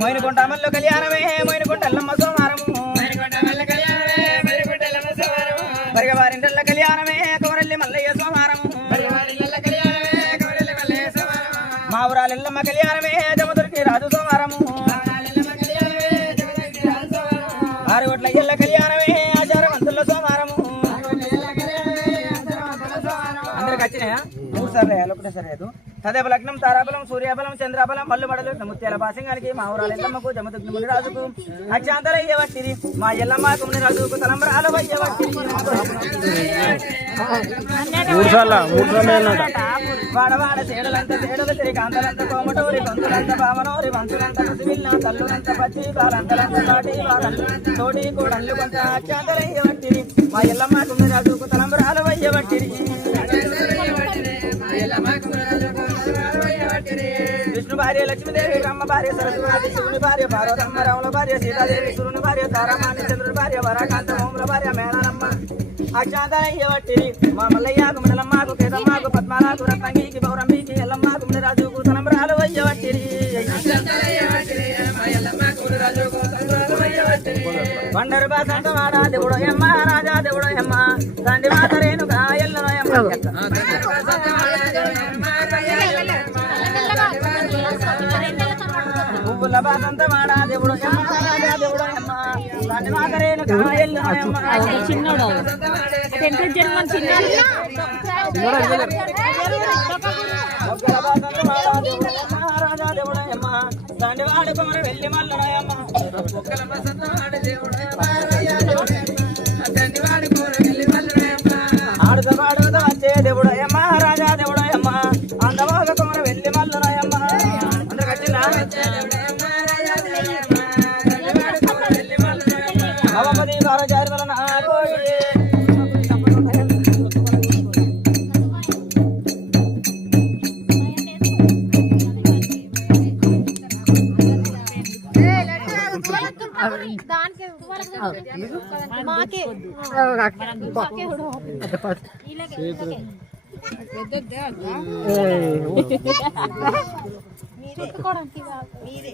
మోయినకుంట అమల్లో కళ్యాణమే మోయినకుంట ఎల్లమ్మ సోమారము పరిగవారింటల్ల కళ్యాణమే కోరల్లి మల్లయ్య సోమారము మా ఊరాల ఎల్లమ్మ కళ్యాణమే జమదుర్కి రాజు సోమారము ఆరుగొట్ల ఎల్ల కళ్యాణమే ఆచారవంతుల సోమారము అందరికి వచ్చినాయా 3 సార్లు వేయాలి ఒకటే సరిలేదు తదేవ లగ్నం తారాబలం సూర్యాబలం చంద్రాబలం మల్లు మడలు ముత్యాల పాసింగానికి మా ఊరాల ఎల్లమ్మకు జమదుగ్ని ముని రాజుకు అక్షాంతలయ్య వట్టిరి మా ఎల్లమ్మకు ముని రాజుకు తలంబరాలు వయ్య వట్టిరి వాడవాడ సేడలంత సేడల తిరి కాంతలంత కోమటోరి కొంతులంత భావనోరి వంతులంత కుసివిల్ల తల్లులంత పచ్చి కాలంతలంత సాటి తోటి కోడళ్ళు కొంత అక్షాంతలయ్య వట్టిరి మా ఎల్లమ్మకు ముని రాజుకు తలంబరాలు వయ్య వట్టిరి విష్ణు భార్య లక్ష్మీదేవి బ్రహ్మ భార్య సరస్వతి శివుని భార్య పార్వతమ్మ రాముల భార్య సీతాదేవి సురుని భార్య తారామాని చంద్రుని భార్య వరాకాంత ఓముల భార్య మేళానమ్మ అక్షాంతయ్య వట్టిరి మా మల్లయ్యకు మిడలమ్మకు కేదమ్మకు పద్మాలకు రత్నంగికి పౌరంబికి ఎల్లమ్మకు ముని రాజుకు తలంబరాలు వయ్య వట్టిరి వండరు బాసంతవాడ దేవుడు ఎమ్మ రాజా దేవుడు ఎమ్మ తండ్రి మాతరేనుగా ఎల్లనో ఎమ్మ పువ్వుల బాసంతవాడ దేవుడు ఎమ్మ రాజా దేవుడు ఎమ్మ తండ్రి మాతరేనుగా ఎల్లనో ఎమ్మ చిన్నోడు రాజా దేవుడు ఎమ్మ తండ్రి వాడు కొమర వెళ్ళి మల్లనయమ్మ ఆడుత పాడుత వచ్చే దేవుడు ఎమ్మ రాజా దేవుడు ఎమ్మ అందమోగ కొమర వెళ్ళి మల్లనయమ్మ అందరు కట్టిందా అవపది బాలచారి వలన మీరే